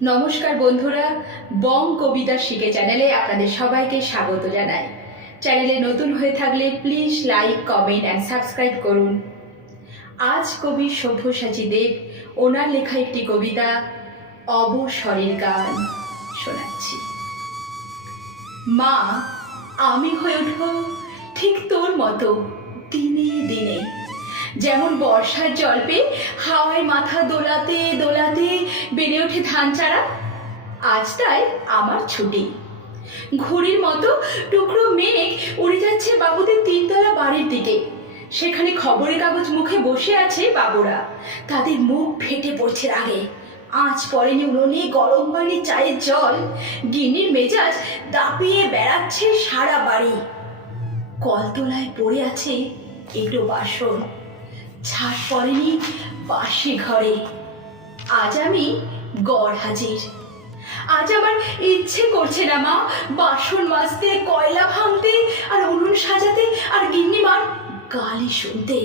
নমস্কার বন্ধুরা, বং কবিতা শিখে চ্যানেলে আপনাদের সবাইকে স্বাগত জানাই। চ্যানেলে নতুন হয়ে থাকলে please like, comment and subscribe করুন। আজ কবি সব্যসাচী দেব ওনার লেখা একটি কবিতা অবসরের গান শোনাচ্ছি। মা, আমি হয়ে উঠব ঠিক তোর মতো দিনে দিনে, যেমন বর্ষার জল পেয়ে হাওয়ায় মাথা দোলাতে দোলাতে বেড়ে ওঠে ধান চারা। আজ তাই আমার ছুটি। ঘুড়ির মতো টুকরো মেঘ উড়ে যাচ্ছে বাবুদের তিনতলা বাড়ির দিকে। সেখানে খবরের কাগজ মুখে বসে আছে বাবুরা, তাদের মুখ ফেটে পড়ছে রাগে। আঁচ পড়েনি উনুনে গরম পানি চায়ের জল, গিন্নির মেজাজ দাপিয়ে বেড়াচ্ছে সারা বাড়ি। কলতলায় পড়ে আছে এটো বাসন, ছাড় পড়েনি পাশে ঘরে। আজ আমি গড় হাজির। আজ আমার ইচ্ছে করছে না মা বাসন মাজতে, কয়লা ভাঙতে আর উনুন সাজাতে আর গিন্নিমার গালি শুনতে।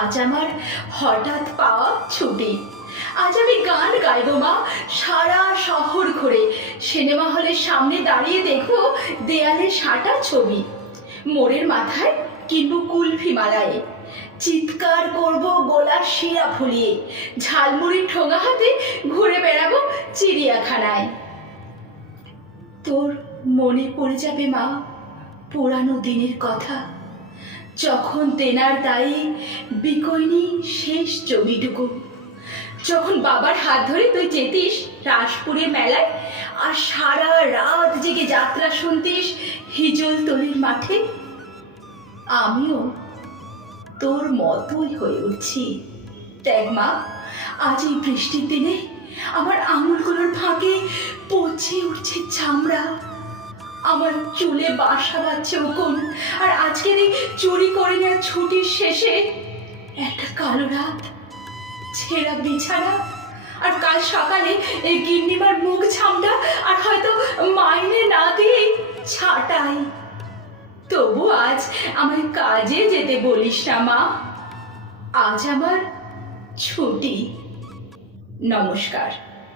আজ আমার হঠাৎ পাওয়া ছুটি। আজ আমি গান গাইব মা, সারা শহর ঘুরে। সিনেমা হলের সামনে দাঁড়িয়ে দেখবো দেয়ালে সাঁটা ছবি। মোড়ের মাথায় কিনবো কুলফি মালায়, চিৎকার করব গলার শিরা ফুলিয়ে। ঝালমুড়ির ঠোঙা হাতে ঘুরে বেড়াবো চিড়িয়াখানায়। তোর মনে পড়ে যাবে মা পুরানো দিনের কথা, যখন দেনার দায়ে বিকইনি শেষ জমিটুকু। যখন বাবার হাত ধরে তুই যেতিস রাসপুরের মেলায়, আর সারা রাত জেগে যাত্রা শুনতিস হিজলতলির মাঠে। আমিও তোর মতোই হয়ে উঠছি। দেখ মা, আজ এই বৃষ্টির দিনে আমার আঙুলগুলোর ফাঁকে পচে উঠছে চামড়া, আমার চুলে বাসা বাঁধছে উকুন। আর আজকের এই চুরি করে নেওয়া ছুটির শেষে একটা কালো রাত, ছেঁড়া বিছানা, আর কাল সকালে এই গিন্নিমার মুখ ছামটা, আর হয়তো মাইনে না দিয়ে ছাটাই। তবু আজ আমায় কাজে যেতে বলিস না মা, আজ আমার ছুটি। নমস্কার।